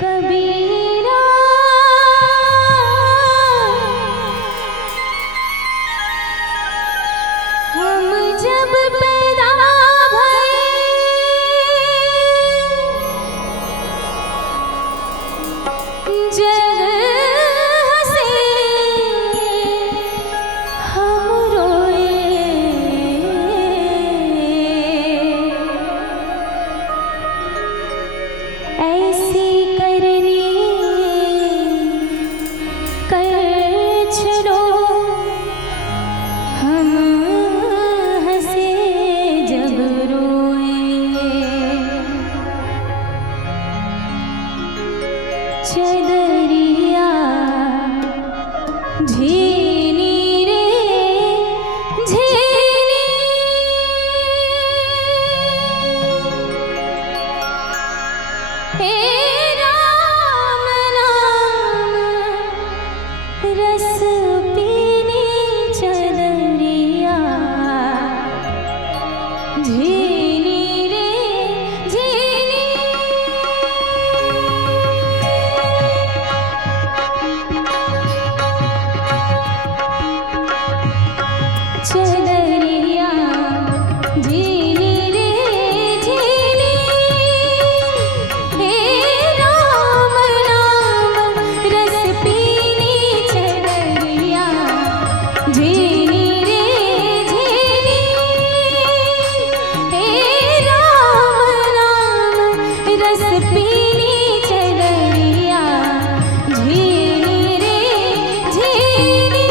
कबीरा हम जब पैदा भए जग हंसे हम रोए ऐसी करनी कर चलो हम हंसे जब रोए चदरिया झीनी रे झीनी हे राम नाम रस पीनी चदरिया झीनी रे झीनी चदरिया झीनी रे झीनी हे राम नाम रस पीनी चदरिया झीनी रे झीनी हे राम नाम रस पीनी चदरिया झीनी रे झीनी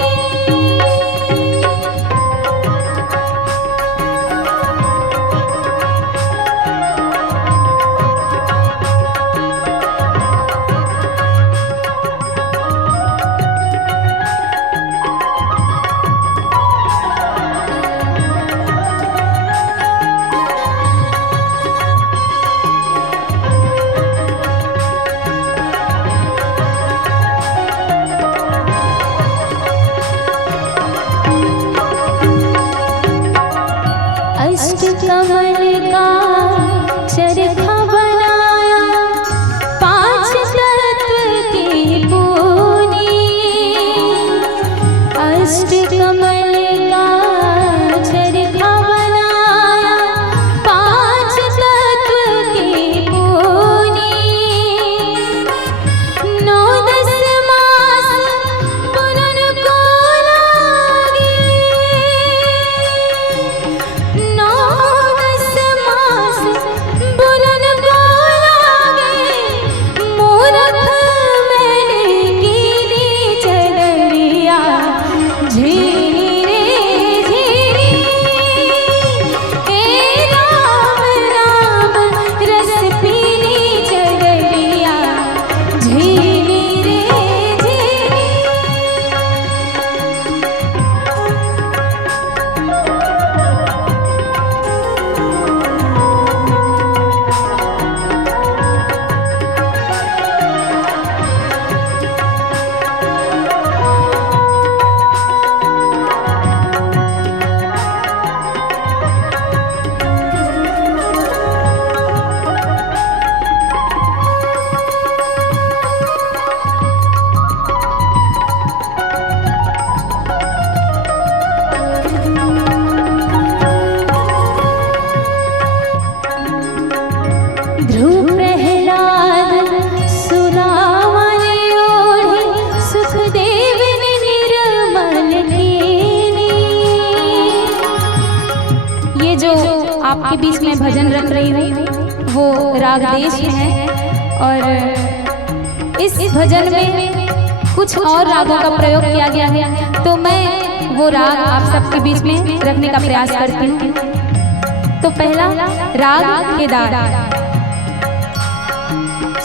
अष्टकमल का चरखा बनाया पांच तत्व की पूनी अष्टकमल का चरखा बनाया पांच तत्व की पूनी नौ दस मास पुरन को लागे नौ दस मास बुरन को लागे मूरख मैंने कीनी चदरिया झीनी रे झीनी हे राम नाम रस पीनी चदरिया झीनी रे झीनी ध्रुव प्रहलाद सुदामा ने ओढ़ी सुखदेव ने निर्मल कीनी ये जो आपके बीच में भजन रख रही हूँ वो राग देश में है और इस भजन में कुछ और रागों का प्रयोग किया गया है तो मैं वो राग आप सबके बीच में रखने का प्रयास करती हूँ। तो पहला राग केदार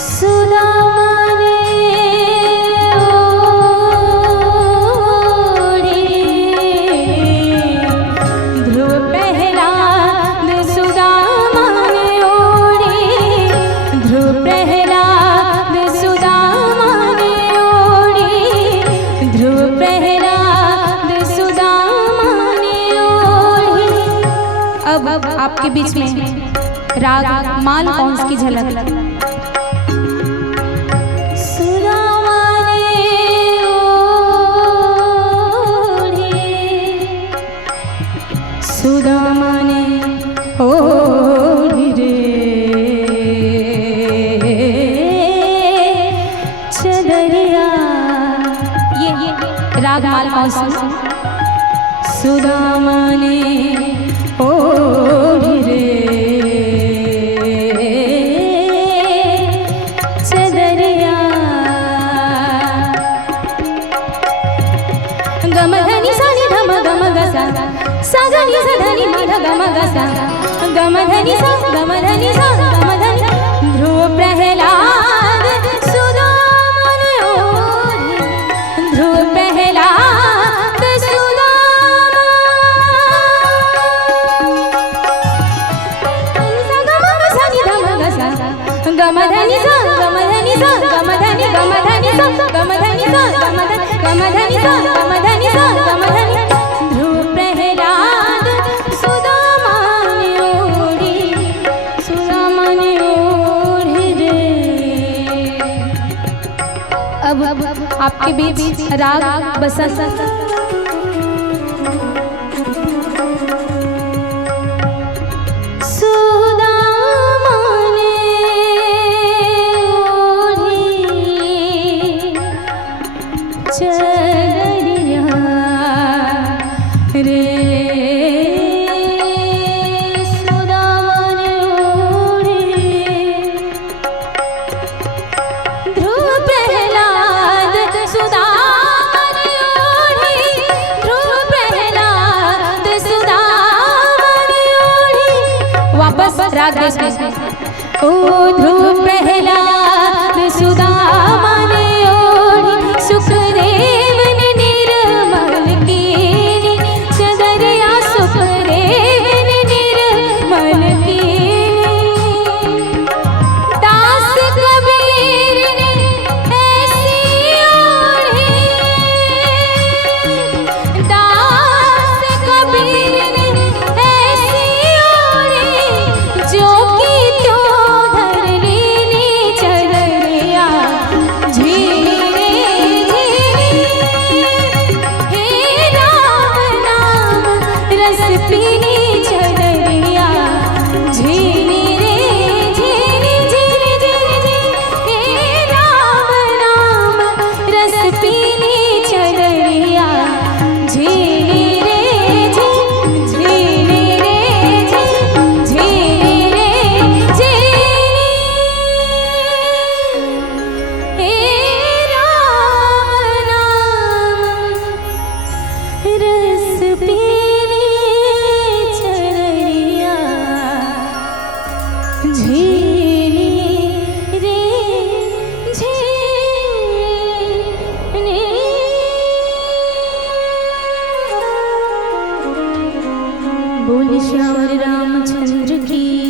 सुदामा ने ओढ़ी ध्रुव प्रहलाद सुदामा ने ओढ़ी ध्रुव प्रहलाद सुदामा ने ओढ़ी ध्रुव प्रहलाद सुदामा ने ओढ़ी। अब आपके बीच में राग माल कौंस की झलक। राग मालकौसी। सुदामा ने ओढ़ी रे चदरिया, गम धनी सानी धम गम गसा, सा धनी सा धनी मा ध गम गसा, गम धनी सा गम धनी सा गम धनी। ध्रुव प्रहलाद सुदामा ने ओढ़ी, ध्रुव प्रहलाद सुदामा। सा गम सा नि धम गसा, गम धनी सा गम धनी सा गम धनी गम धनी सा गम धनी सा गम धनी गम धनी सा गम धनी सा गम धनी। ध्रुव प्रहलाद सुदामा ने ओढ़ी, सुदामा ने ओढ़ी रे। अब आपके बीच राग बसंत। सुदामा ने ओढ़ी चदरिया रे, सुदामा ने ओढ़ी। ध्रुव प्रहलाद सुदामा ने ओढ़ी, ध्रुव प्रहलाद सुदामा ने ओढ़ी। वापस राग देश में। ओ ध्रुव प्रहलाद सुदामा ने ओढ़ी, सुखदेव ने निर्मल कीनी चदरिया, सुखदेव ने निर्मल कीनी। दास कबीर ने ऐसी ओढ़ी, दास कबीर ने ऐसी ओढ़ी, जो कि त्यों धर लीनी चदरिया झीली रे झीली। हे राम नाम रस पीनी चदरिया झीली रे झीली झीली झीली झीली। हे राम नाम रस पीनी चदरिया झीली रे झीली रे झीली रे झीली। हे राम नाम रस पीनी चदरिया झीली रे झीली। बोल श्यावर रामचंद्र की।